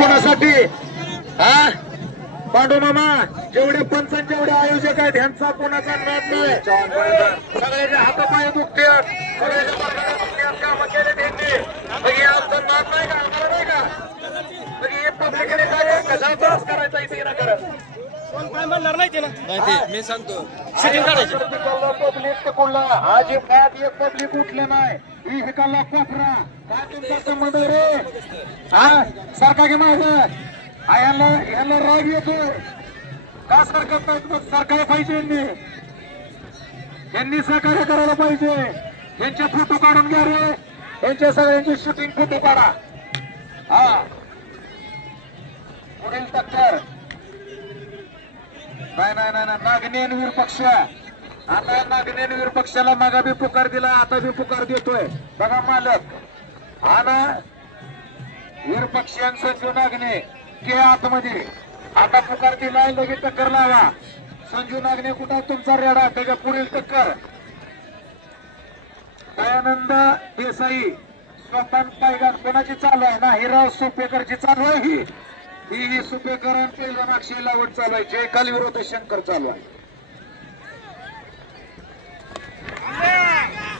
कोणासाठी हा पांडू मामा जेवढे पंचांचे जेवढे आयोजक आहेत ह्यांचा कोणाचा नाद नाही सगळ्याचे हातापाय दुखते काम केले त्यांनी आमचा नाद नाही का नाही का पब्लिकने काय कसा त्रास करायचा इथे ना करत म्हणणार नाही ते ना मी सांगतो शूटिंग काढायची पब्लिक कोणला आज एक पब्लिक उठलं नाही ही हिकाला कोपरा काय तुमचा संबंध रे हा सारखा घे माझं यांना राग येतो का सरकत नाही सरकार पाहिजे यांनी सहकार्य करायला पाहिजे यांचे फोटो काढून घ्या रे यांच्या सगळ्यांची शूटिंग फोटो काढा हा पुढील टक्कर नाही नागनेन वीर पक्ष आता नागनेन वीर पक्षाला मागा बी पुकार दिला आता बी पुकार देतोय बघा मालक हा ना वीर पक्षांचं संजू नागने के आतमध्ये आता पुकार दिलाय लगेच टक्कर लावा संजू नागने कुठं तुमचा रेडा त्याच्या पुढील टक्कर दयानंद देसाई स्वतः पायगार कोणाची चालू आहे ना हिराव सुपेकरची चालू आहे ही सुपेकर आणि पहिला अक्षय लावट चालू आहे जयकाल विरोध शंकर चालू आहे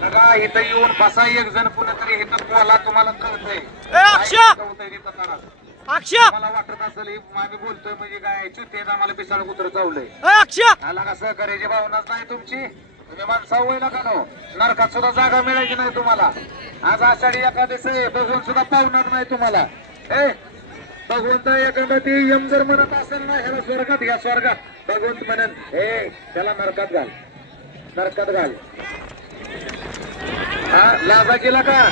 बघा इथं येऊन बसा एक जण कुणीतरी इथं बोला तुम्हाला कळतंय मला वाटत असेल आम्ही बोलतोय म्हणजे काय चुतीत आम्हाला पिसाळ कुत्र चावलंय आला का सहकार्याची भावनाच नाही तुमची तुम्ही माणसा वयला का नो नरकात सुद्धा जागा मिळायची नाही तुम्हाला आज आषाढी एकादशी बघून सुद्धा पावणार नाही तुम्हाला भगवंत एखादा ती यम जर म्हणत असेल ना ह्याला स्वर्गात घ्या स्वर्गात भगवंत म्हणन हे त्याला नरकात घाल हा लाजा केला का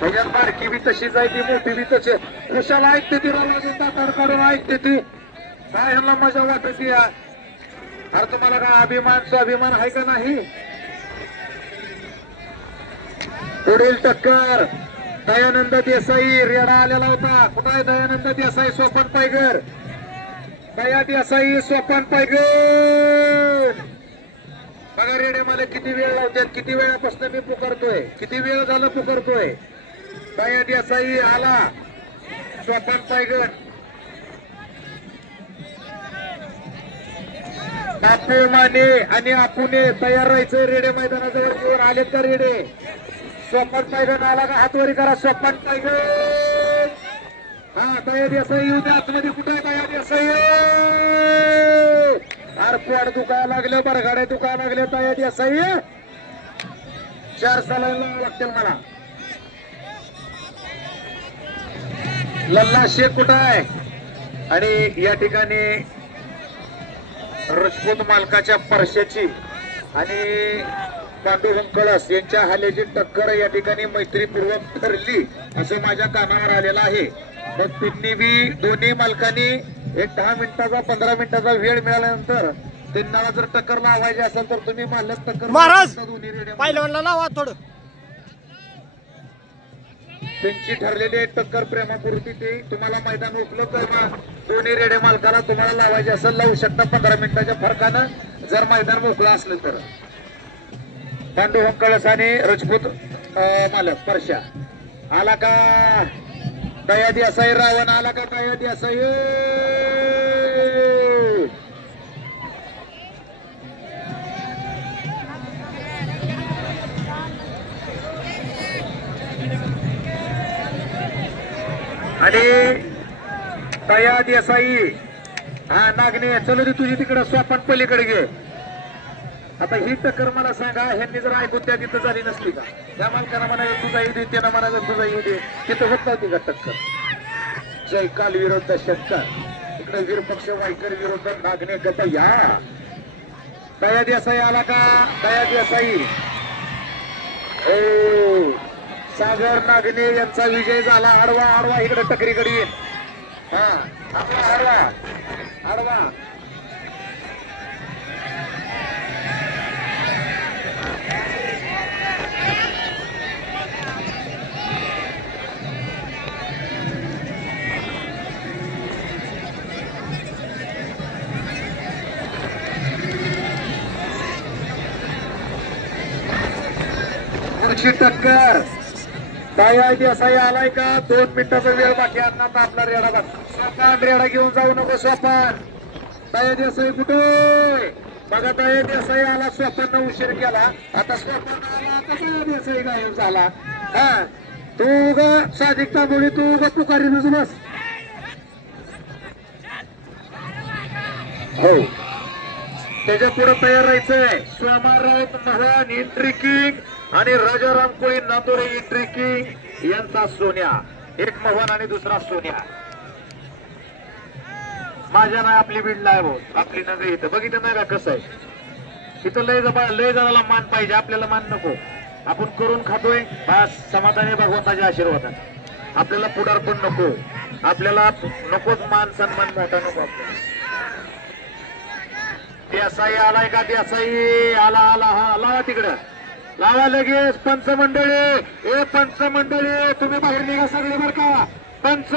त्याच्यात बारकी बी तशीच आहे ती मोठी बी तशी कशाला ऐकते ती दातार काढून ऐकते ती काय ह्यांना मजा वाटते अरे तुम्हाला काय अभिमान स्वाभिमान आहे का नाही पुढील टक्कर दयानंद देसाई रेडा आलेला होता कुठं आहे दयानंद देसाई सोपन पायगर दया देसाई सोपन पायगर बघा रेडे मला किती वेळ लावतात किती वेळापासून मी पुकारतोय किती वेळ झालं पुकारतोय दया देसाई आला सोपन पायगर बापू माने आणि आपुने तयार राहायचं रेडे मैदानाजवळ आलेत का रेडे स्वप्न पायगन आला का हातवरी करा स्वप्न पायगन हा दया देसाई येऊ द्या आतमध्ये कुठे आहे दया देसाई अरे पोट दुखायला लागले बरगाड्या दुखायला लागले दया देसाई 4 सलाईन लागतील मला लल्ला शेख कुठं आहे आणि या ठिकाणी राजपूत मालकाच्या परशाची आणि पांडुरंग कळस यांच्या हालेची टक्कर या ठिकाणी मैत्रीपूर्वक ठरली असं माझ्या कानावर आलेलं आहे तर तिन्ही बी दोन्ही मालकांनी एक 10 मिनिटाचा 15 मिनिटाचा वेळ मिळाल्यानंतर त्यांना जर टक्कर लावायची असेल तर तुम्ही मालक टक्कर महाराज पहिल्यांदा लावा थोडं त्यांची ठरलेली टक्कर प्रेमापुरती ते तुम्हाला मैदान उपलब्ध आहे का दोन्ही रेडे मालकाला तुम्हाला लावायचे असेल लावू शकता 15 मिनिटाच्या फरकानं जर मैदान मोकळं असलं तर पांडुरंग कळस आणि राजपूत मालक परशा आला का दया देसाई रावण आला का दया देसाई आणि दया देसाई हा नागणे चलो तुझी तिकडे स्वप्न पलीकडे घे आता ही टक्कर मला सांगा ह्यांनी जर ऐकून त्या तिथं झाली नसली का त्या मालकांना म्हणायचं तुझा येऊ दे त्यांना म्हणायचं तुझा येऊ दे तिथं होत नव्हती का टक्कर जयकाल विरोध शंकर इकडे वीरपक्ष वायकर विरोध नागणे गट या दया देसाई आला का दया देसाई हो सागर नागणे यांचा विजय झाला आडवा आडवा इकडे टकरीकडे येईल हा आडवा आडवा पुढची टक्कर ताई देसाई आलाय का? 2 मिनिटाचा वेळ बाकी अन्नाचा आपला रेडा बघ. सोपान रेडा घेऊन जाऊ नको. सोपान ताई देसाई कुठे बघा. ताई देसाई आला. सोपान उशीर केला. आता सोपान आला. आता ताई देसाई गायब झाला. हा तू ग साधिक तांबोळी तू ग पुकारी बस. हो त्याच्या पुढे तयार राहायचंय. सोमाराव महान एंट्री किंग आणि राजाराम कोळी नांदोरे एंट्री किंग यांचा सोन्या. एक मोहन आणि दुसरा सोन्या. माझ्या नाही आपली बिडला आहे भाऊ. आपली नगर इथं बघितलं नाही का कसं आहे. इथं लय जणाला मान पाहिजे. आपल्याला मान नको. आपण करून खातोय बस समाधानी भगवंताच्या आशीर्वादात. आपल्याला पुढारपण नको. आपल्याला नकोच मान सन्मान मोठा नको. आपल्याला देसाई आलाय का? देसाई आला आला. हा लावा तिकडं लावा लगेच. पंच मंडळी पंच मंडळी तुम्ही बाहेर निघा सगळे बर का. पंच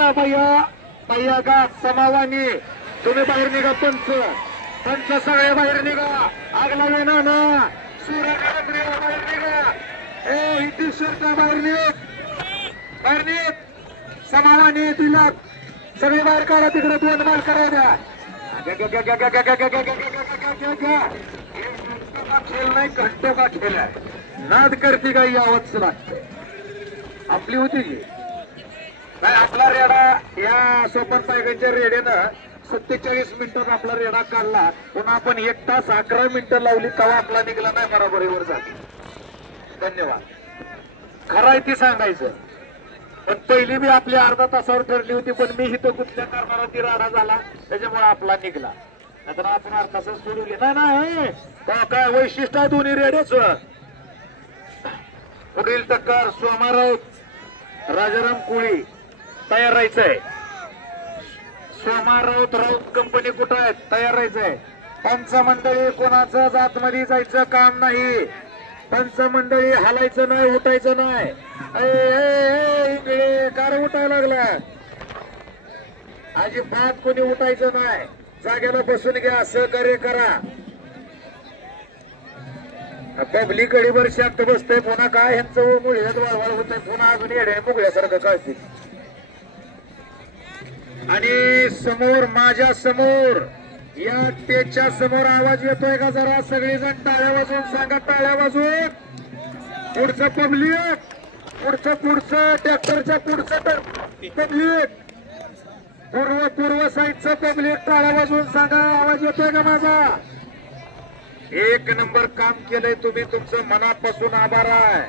भैया का समावानी तुम्ही बाहेर निघा. पंच सगळे बाहेर निघा. आग लावे ना सूर्य बाहेर निघा. हिंदी शर्ट बाहेर निघ. समावानी तिला सगळे बाहेर काढा. तिकडे 2 बार करा द्या. खेळ नाही घंटो का खेळ आहे. नाद करते का यावंच लागते. आपली होती की काय आपला रेडा या सोपन पायगनच्या रेड्यानं 47 मिनिटात आपला रेडा काढला. पुन्हा आपण 1 तास 11 मिनिटं लावली तेव्हा आपला निघला नाही बरोबरीवर झाली. धन्यवाद. खरं आहे ती सांगायचं. पण पहिली मी आपली अर्धा तासावर ठरली होती. पण मी इथं कुठल्या कारणाला ती राडा झाला त्याच्यामुळे आपला निघला. नाहीतर आपण अर्धा तास सोडवली नाही. काय वैशिष्ट्य आहे दोन्ही रेड्याच. पुढील टक्कर सोमाराव राजाराम कोळी तयार राहायचंय. सोमाराव राऊत कंपनी कुठं आहेत? तयार राहायचंय. पंच मंडळी कोणाचं आतमध्ये जायचं काम नाही. पंच मंडळी हालायचं नाही उठायचं नाही. इकडे कार उठायला लागला. अजिबात कोणी उठायचं नाही. जागेला बसून घ्या. सहकार्य करा. पब्लिक कडीवर शांत बसतंय. पुन्हा काय ह्यांचं मुळ्यात वळवळ होतंय. पुन्हा अजून येड्या मुगळ्यासारखं कळते. आणि समोर माझ्या समोर या स्टेजच्या समोर आवाज येतोय का? जरा सगळेजण टाळ्या वाजवून सांगा. टाळ्या वाजवून. पुढचं पब्लिक. पुढचं ट्रॅक्टरच्या पुढचं पब्लिक. पूर्व साईडचं पब्लिक टाळ्या वाजवून सांगा. आवाज येतोय का माझा? 1 नंबर काम केलंय तुम्ही. तुमचं मनापासून आभार आहे.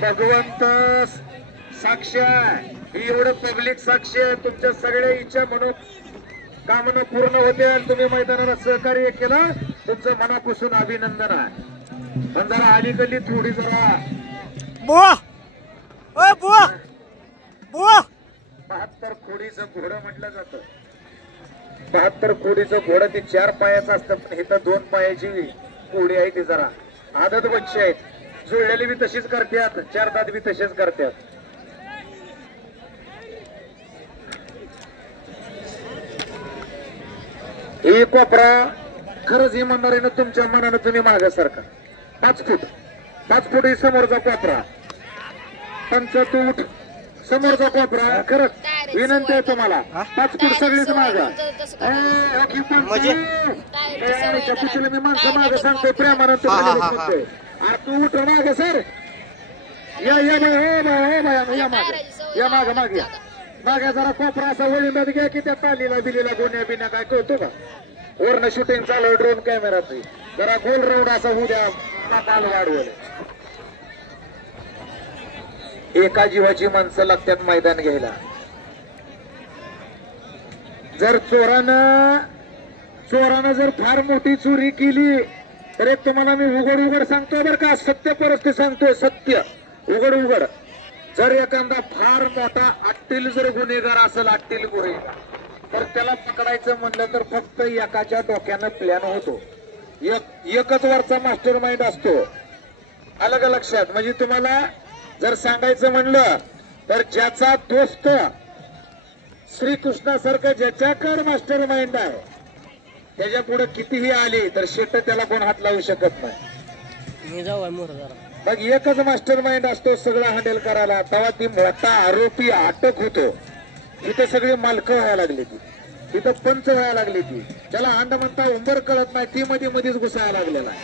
भगवंत साक्ष आहे. एवढं पब्लिक साक्ष आहे. तुमच्या सगळ्या इच्छा म्हणून कामना पूर्ण होते. आणि तुम्ही मैदानाला सहकार्य केलं. तुमचं मनापासून अभिनंदन आहे. पण जरा अलीकडली थोडी जरा बुवा 72 खोडीचं घोडं म्हटलं जातं. 72 खोडीचं घोडं ते 4 पायाचं असतं. पण इथं 2 पायाची घोडी आहे. ती जरा आदत बच्चे आहेत. जुळलेली बी तशीच करतात. 4 दात बी तसेच करतात. ही कोपरा खरंच इमानदारीनं तुमच्या मनानं तुम्ही मागे सारखा. 5 फूट ही समोरचा कोपरा. पंच तूट समोरचा कोपरा. खरंच विनंती आहे तुम्हाला. 5 फूट सगळीच मागा. मी माणसं मागे सांगतोय प्रेमानं. अरे तू उठ मागे सर. या मागे जरा कोपरा असा वळीमध्ये घ्या की त्या तालीला बिलीला गोण्या बिन्या काय कळतो का? वरनं शूटिंग चालू ड्रोन कॅमेराची. जरा गोल राऊंड असा होऊ द्या. बाल वाढवलं. एका जीवाची माणसं लागतात मैदान घ्यायला. जर चोरानं जर फार मोठी चोरी केली तर एक तुम्हाला मी उघड सांगतोय बरं का. सत्य परिस्थिती सांगतोय. सत्य उघड. जर एखादा फार मोठा अट्टील जर गुन्हेगार असेल. अट्टील गुन्हेगार तर त्याला पकडायचं म्हणलं तर फक्त एकाच्या डोक्यानं प्लॅन होतो. एकच वरचा मास्टर माइंड असतो. अलग लक्षात. म्हणजे तुम्हाला जर सांगायचं म्हणलं तर ज्याचा दोस्त श्रीकृष्णासारखं ज्याच्याकडे मास्टर माइंड आहे त्याच्या पुढे कितीही आली तर शेट त्याला कोण हात लावू शकत नाही. मी जाऊ मोर जरा मग एकच मास्टर माइंड असतो सगळं हँडल करायला, तेव्हा ती मोठा आरोपी अटक होतो. इथं सगळी मालकं व्हायला लागली ती, इथं पंच व्हायला लागली ती. त्याला अंड म्हणता उंबर कळत नाही, ती मध्ये मध्येच घुसायला लागलेला आहे.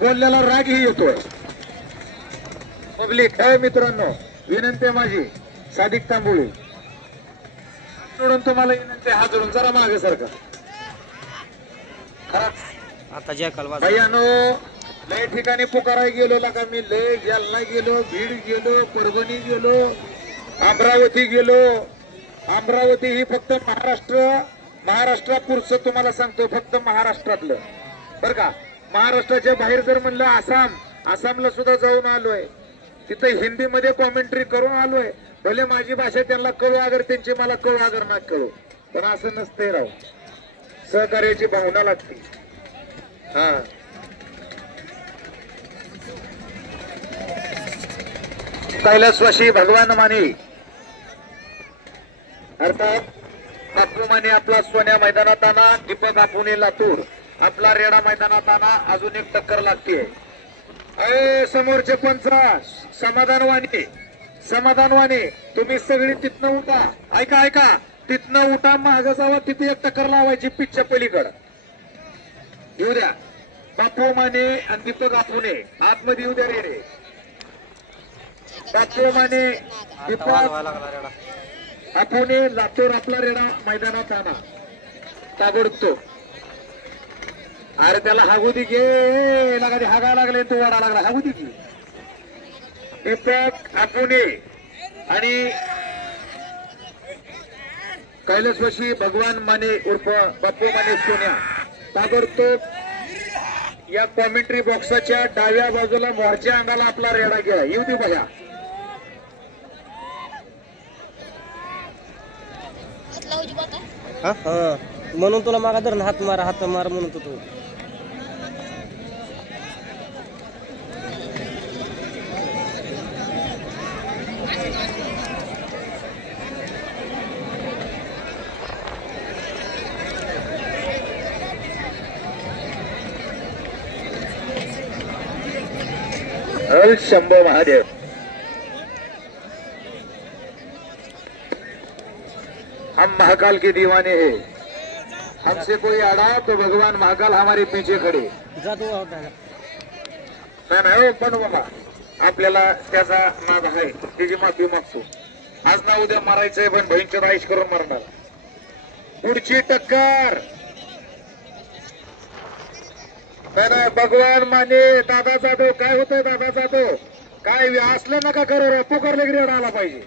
बोलल्याला रागही येतोय. पब्लिक आहे मित्रांनो, विनंती आहे माझी सादिक तांबोळी सोडून तुम्हाला विनंती, हात जोडून जरा मागे सारखा. खरंच आता जय कलवा भैयानो लय ठिकाणी पुकाराय गेलो का मी, लय जालना गेलो, बीड गेलो, परभणी गेलो, अमरावती गेलो. अमरावती ही फक्त महाराष्ट्रापुरचं तुम्हाला सांगतो, फक्त महाराष्ट्रातलं बरं का. महाराष्ट्राच्या बाहेर जर म्हणलं आसामला सुद्धा जाऊन आलोय, तिथं हिंदीमध्ये कॉमेंट्री करून आलोय. भले माझी भाषा त्यांना कळू अगर त्यांची मला कळू अगर ना कळू, पण असं नसतंय राव. सहकार्याची भावना लागते. हा कैलासवासी भगवान माने अर्थात बापू माने आपला सोन्या मैदानात आणा, दीपक आपुणे लातूर आपला रेडा मैदानात आणा. अजून एक टक्कर लागते. अरे समोरचे पंच समाधानवाणी तुम्ही सगळी तिथनं उठा. ऐका तिथनं उठा, मागं जावा, तिथे एक टक्कर लावायची पिचच्या पलीकडं. येऊ द्या बापू माने आणि दीपक आपुणे आतमध्ये येऊ द्या रे. बापू माने दीपक आपुणे लातूर आपला रेडा मैदानात आणा ताबडतोब. अरे त्याला हागू दे घे लागा, हागा लागले तो वाडा लागला, हागू दे की. दीपक आपुणे आणि कैलासवासी भगवान माने उर्फ बापू माने सोन्या ताबडतोब या कॉमेंट्री बॉक्सच्या डाव्या बाजूला मोर्च्या अंगाला आपला रेडा गेला. येऊ दे बघा. म्हणून तुला मागा धरून हात मार म्हणून तू शंभो महादेव. हम महाकाल के दीवाने हैं, हमसे कोई अड़ा तो भगवान महाकाल हमारे पीछे खड़े. नाही पण बाबा आपल्याला त्याचा नाद आहे, त्याची माफी मागतो. आज ना उद्या मारायचंय, पण भयंकर आयुष करून मारणार. पुढची टक्कर नाही भगवान माने दादा जाधव. काय होतंय दादा जाधव, काय असलं नका करू, पुकारले की रेडा आला पाहिजे.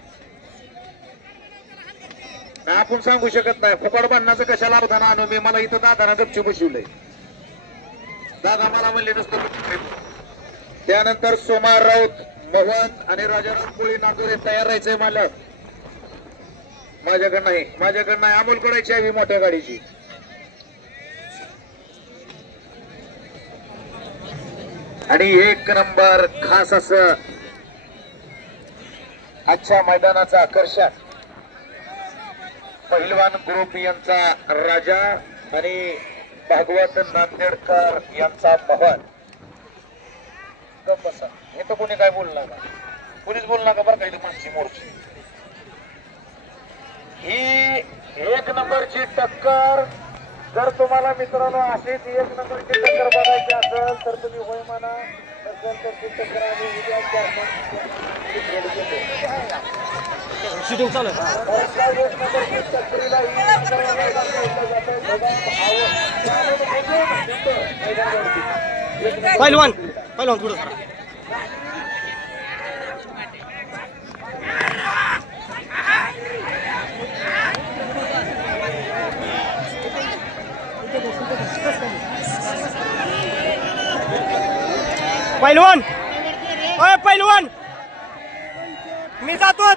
आपण सांगू शकत नाही फुकट बांधण्याचं कशाला अवधान आणू मी. मला इथं दादाना गपची बसवलंय. दादा मला म्हणले नसतं. त्यानंतर सोमार राऊत मोहन आणि राजाराम कोळी नागोरे तयार राहायचंय. मालक माझ्याकडे नाही अमोल करायची आहे मोठ्या गाडीची. आणि एक नंबर खास असं आजच्या मैदानाचं आकर्षण पहिलवान ग्रुप यांचा राजा आणि भागवत नांदेडकर यांचा मोहन. हे तर कोणी काय बोलणार का, कोणीच बोलणार का बरं का. इथे मागची मोर्ची ही एक नंबरची टक्कर. जर तुम्हाला मित्रांनो अशीच एक नंबरची टक्कर बघायची असेल तर तुम्ही होय म्हणा, नसेल तर ती टक्कर आम्ही उद्या शूटिंग चालू पहिलवान पुढे पहिलवान मी जातो.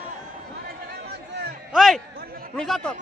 मी जातो.